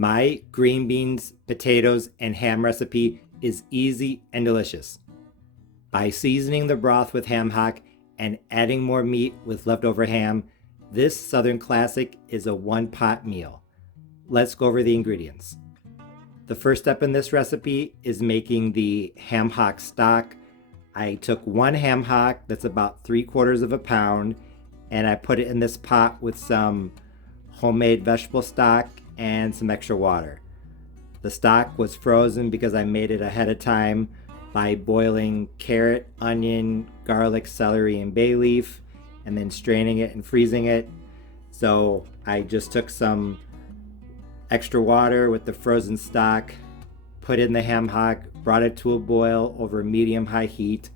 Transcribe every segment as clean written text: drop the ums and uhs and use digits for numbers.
My green beans, potatoes, and ham recipe is easy and delicious. By seasoning the broth with ham hock and adding more meat with leftover ham, this Southern classic is a one-pot meal. Let's go over the ingredients. The first step in this recipe is making the ham hock stock. I took one ham hock that's about 3/4 of a pound, and I put it in this pot with some homemade vegetable stock and some extra water. The stock was frozen because I made it ahead of time by boiling carrot, onion, garlic, celery, and bay leaf, and then straining it and freezing it. So I just took some extra water with the frozen stock, put in the ham hock, brought it to a boil over medium-high heat,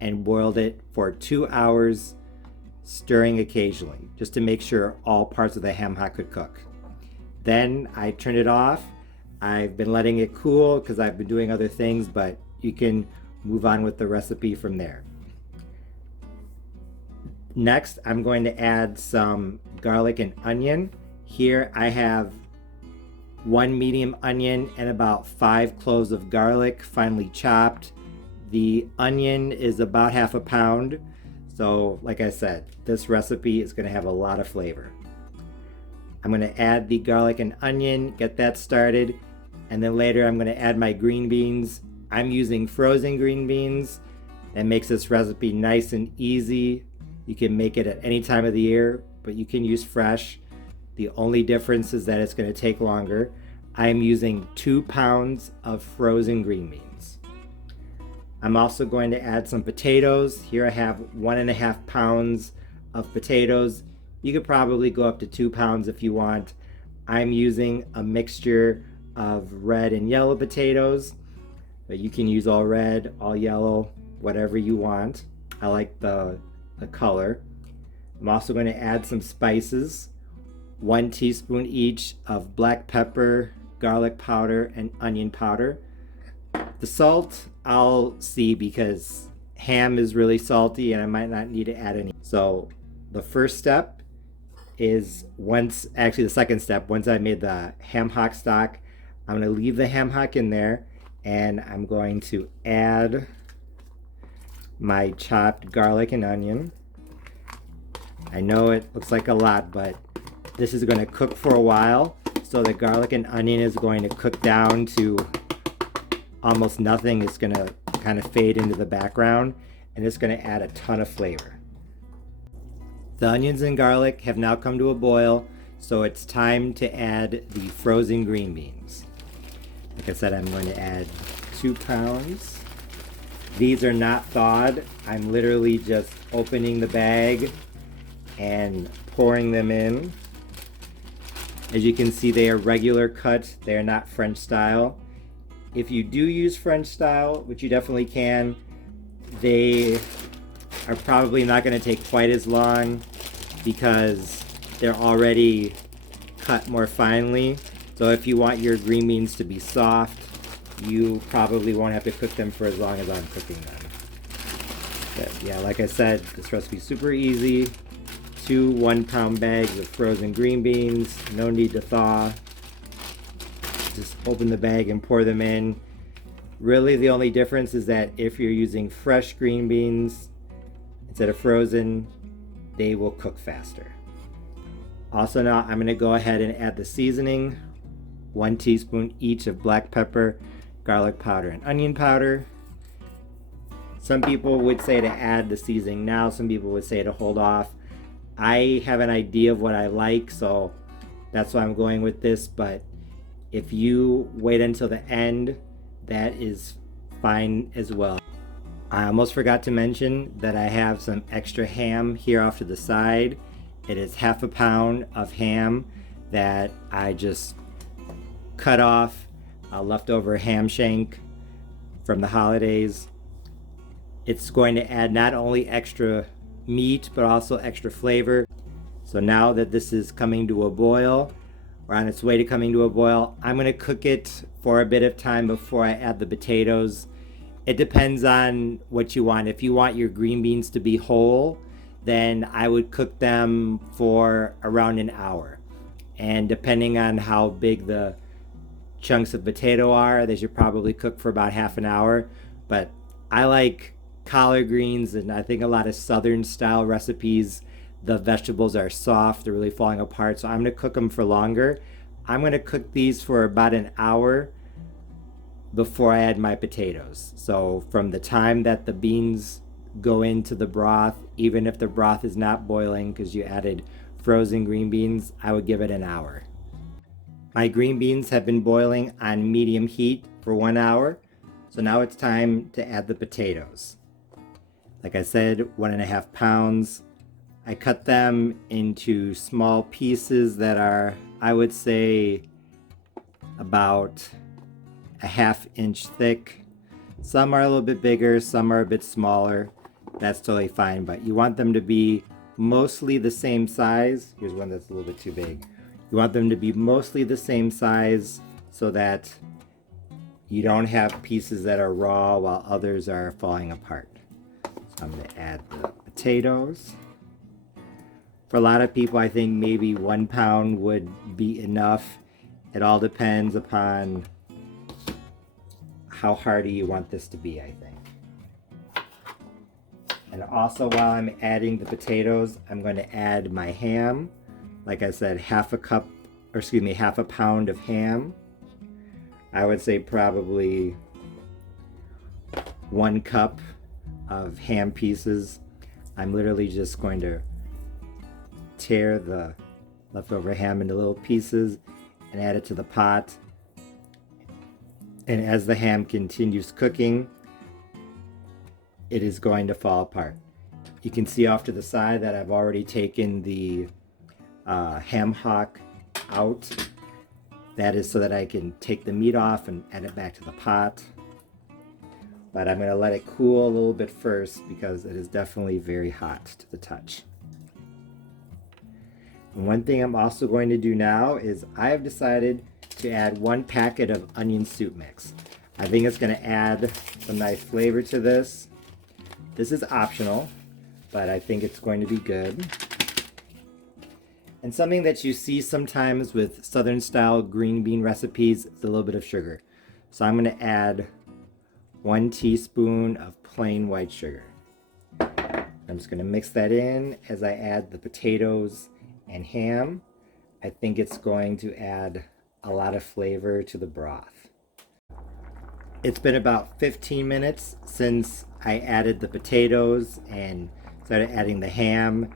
and boiled it for 2 hours, stirring occasionally, just to make sure all parts of the ham hock could cook. Then I turned it off. I've been letting it cool because I've been doing other things, but you can move on with the recipe from there. Next, I'm going to add some garlic and onion. Here I have 1 medium onion and about 5 cloves of garlic, finely chopped. The onion is about 1/2 pound. So like I said, this recipe is going to have a lot of flavor. I'm going to add the garlic and onion, get that started, and then later I'm going to add my green beans. I'm using frozen green beans. That makes this recipe nice and easy. You can make it at any time of the year, but you can use fresh. The only difference is that it's going to take longer. I am using 2 pounds of frozen green beans. I'm also going to add some potatoes. Here I have 1.5 pounds of potatoes. You could probably go up to 2 pounds if you want. I'm using a mixture of red and yellow potatoes, but you can use all red, all yellow, whatever you want. I like the color. I'm also going to add some spices, 1 teaspoon each of black pepper, garlic powder, and onion powder. The salt, I'll see because ham is really salty and I might not need to add any. So the first step is the second step, once I made the ham hock stock, I'm going to leave the ham hock in there and I'm going to add my chopped garlic and onion. I know it looks like a lot, but this is going to cook for a while. So the garlic and onion is going to cook down to almost nothing. It's going to kind of fade into the background and it's going to add a ton of flavor. The onions and garlic have now come to a boil, so it's time to add the frozen green beans. Like I said, I'm going to add 2 pounds. These are not thawed. I'm literally just opening the bag and pouring them in. As you can see, they are regular cut. They are not French style. If you do use French style, which you definitely can, they are probably not going to take quite as long because they're already cut more finely. So if you want your green beans to be soft, you probably won't have to cook them for as long as I'm cooking them. But yeah, like I said, this recipe is super easy. 2 1-pound bags of frozen green beans, no need to thaw. Just open the bag and pour them in. Really the only difference is that if you're using fresh green beans instead of frozen, they will cook faster. Also now I'm going to go ahead and add the seasoning. 1 teaspoon each of black pepper, garlic powder, and onion powder. Some people would say to add the seasoning now, some people would say to hold off. I have an idea of what I like, so that's why I'm going with this, but if you wait until the end, that is fine as well. I almost forgot to mention that I have some extra ham here off to the side. It is 1/2 pound of ham that I just cut off a leftover ham shank from the holidays. It's going to add not only extra meat but also extra flavor. So now that this is coming to a boil, or on its way to coming to a boil, I'm going to cook it for a bit of time before I add the potatoes. It depends on what you want. If you want your green beans to be whole, then I would cook them for around an hour. And depending on how big the chunks of potato are. They should probably cook for about half an hour. But I like collard greens, and I think a lot of southern style recipes, the vegetables are soft, they're really falling apart. So I'm going to cook them for longer. I'm going to cook these for about an hour before I add my potatoes. So from the time that the beans go into the broth, even if the broth is not boiling because you added frozen green beans, I would give it an hour. My green beans have been boiling on medium heat for 1 hour. So now it's time to add the potatoes. Like I said, 1.5 pounds. I cut them into small pieces that are, I would say, about a 1/2 inch thick. Some are a little bit bigger, some are a bit smaller. That's totally fine, but you want them to be mostly the same size. Here's one that's a little bit too big. You want them to be mostly the same size so that you don't have pieces that are raw while others are falling apart. So I'm going to add the potatoes. For a lot of people, I think maybe 1 pound would be enough. It all depends upon how hearty you want this to be, I think. And also, while I'm adding the potatoes, I'm going to add my ham. Like I said, half a pound of ham. I would say probably 1 cup of ham pieces. I'm literally just going to tear the leftover ham into little pieces and add it to the pot. And as the ham continues cooking, it is going to fall apart. You can see off to the side that I've already taken the ham hock out. That is so that I can take the meat off and add it back to the pot. But I'm going to let it cool a little bit first because it is definitely very hot to the touch. And one thing I'm also going to do now is I have decided to add 1 packet of onion soup mix. I think it's going to add some nice flavor to this. This is optional, but I think it's going to be good. And something that you see sometimes with southern style green bean recipes is a little bit of sugar. So I'm going to add 1 teaspoon of plain white sugar. I'm just going to mix that in as I add the potatoes and ham. I think it's going to add a lot of flavor to the broth. It's been about 15 minutes since I added the potatoes and started adding the ham.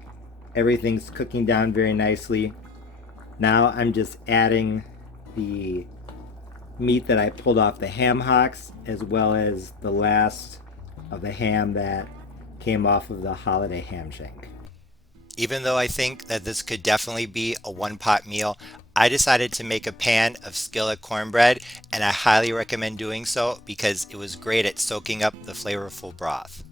Everything's cooking down very nicely. Now I'm just adding the meat that I pulled off the ham hocks, as well as the last of the ham that came off of the holiday ham shank. Even though I think that this could definitely be a one-pot meal, I decided to make a pan of skillet cornbread, and I highly recommend doing so because it was great at soaking up the flavorful broth.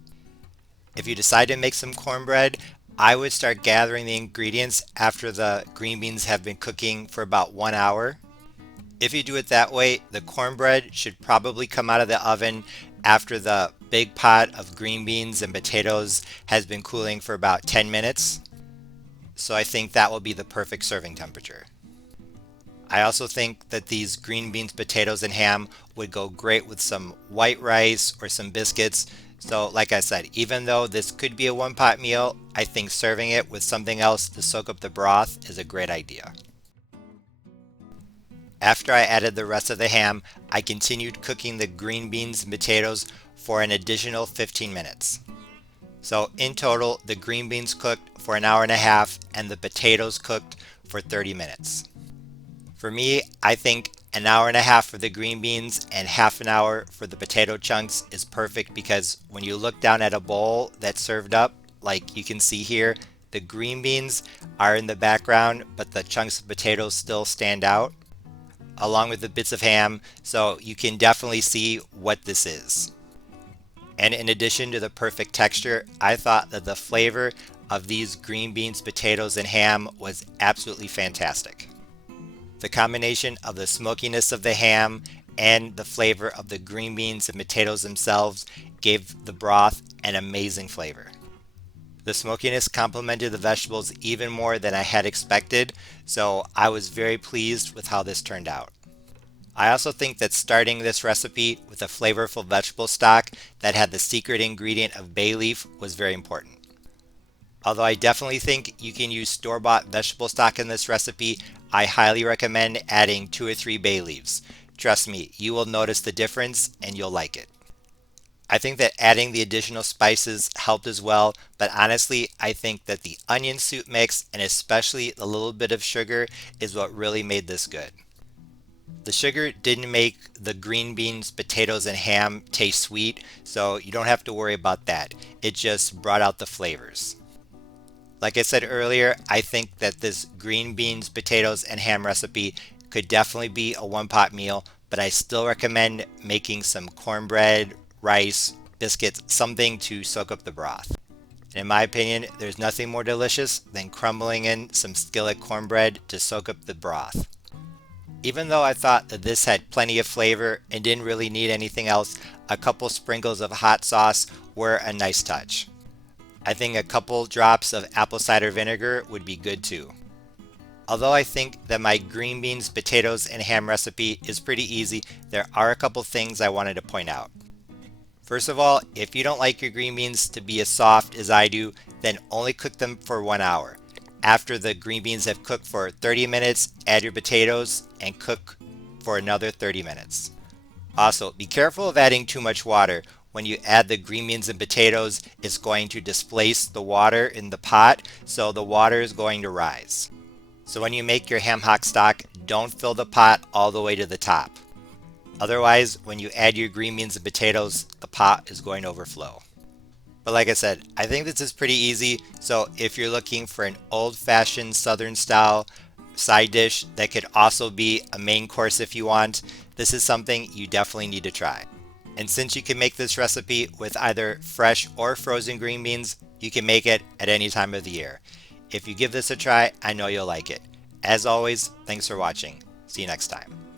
If you decide to make some cornbread, I would start gathering the ingredients after the green beans have been cooking for about 1 hour. If you do it that way, the cornbread should probably come out of the oven after the big pot of green beans and potatoes has been cooling for about 10 minutes. So I think that will be the perfect serving temperature. I also think that these green beans, potatoes, and ham would go great with some white rice or some biscuits. So like I said, even though this could be a one-pot meal, I think serving it with something else to soak up the broth is a great idea. After I added the rest of the ham, I continued cooking the green beans and potatoes for an additional 15 minutes. So in total, the green beans cooked for 1.5 hours and the potatoes cooked for 30 minutes. For me, I think 1.5 hours for the green beans and half an hour for the potato chunks is perfect because when you look down at a bowl that's served up, like you can see here, the green beans are in the background, but the chunks of potatoes still stand out, along with the bits of ham, so you can definitely see what this is. And in addition to the perfect texture, I thought that the flavor of these green beans, potatoes, and ham was absolutely fantastic. The combination of the smokiness of the ham and the flavor of the green beans and potatoes themselves gave the broth an amazing flavor. The smokiness complemented the vegetables even more than I had expected, so I was very pleased with how this turned out. I also think that starting this recipe with a flavorful vegetable stock that had the secret ingredient of bay leaf was very important. Although I definitely think you can use store-bought vegetable stock in this recipe, I highly recommend adding 2 or 3 bay leaves. Trust me, you will notice the difference and you'll like it. I think that adding the additional spices helped as well, but honestly, I think that the onion soup mix and especially the little bit of sugar is what really made this good. The sugar didn't make the green beans, potatoes, and ham taste sweet, so you don't have to worry about that. It just brought out the flavors. Like I said earlier, I think that this green beans, potatoes, and ham recipe could definitely be a one-pot meal, but I still recommend making some cornbread, rice, biscuits, something to soak up the broth. In my opinion, there's nothing more delicious than crumbling in some skillet cornbread to soak up the broth. Even though I thought that this had plenty of flavor and didn't really need anything else, a couple sprinkles of hot sauce were a nice touch. I think a couple drops of apple cider vinegar would be good too. Although I think that my green beans, potatoes, and ham recipe is pretty easy, there are a couple things I wanted to point out. First of all, if you don't like your green beans to be as soft as I do, then only cook them for 1 hour. After the green beans have cooked for 30 minutes, add your potatoes and cook for another 30 minutes. Also, be careful of adding too much water. When you add the green beans and potatoes, it's going to displace the water in the pot, so the water is going to rise. So when you make your ham hock stock, don't fill the pot all the way to the top. Otherwise, when you add your green beans and potatoes, the pot is going to overflow. But like I said, I think this is pretty easy, so if you're looking for an old-fashioned southern style side dish that could also be a main course if you want, this is something you definitely need to try. And since you can make this recipe with either fresh or frozen green beans, you can make it at any time of the year. If you give this a try, I know you'll like it. As always, thanks for watching. See you next time.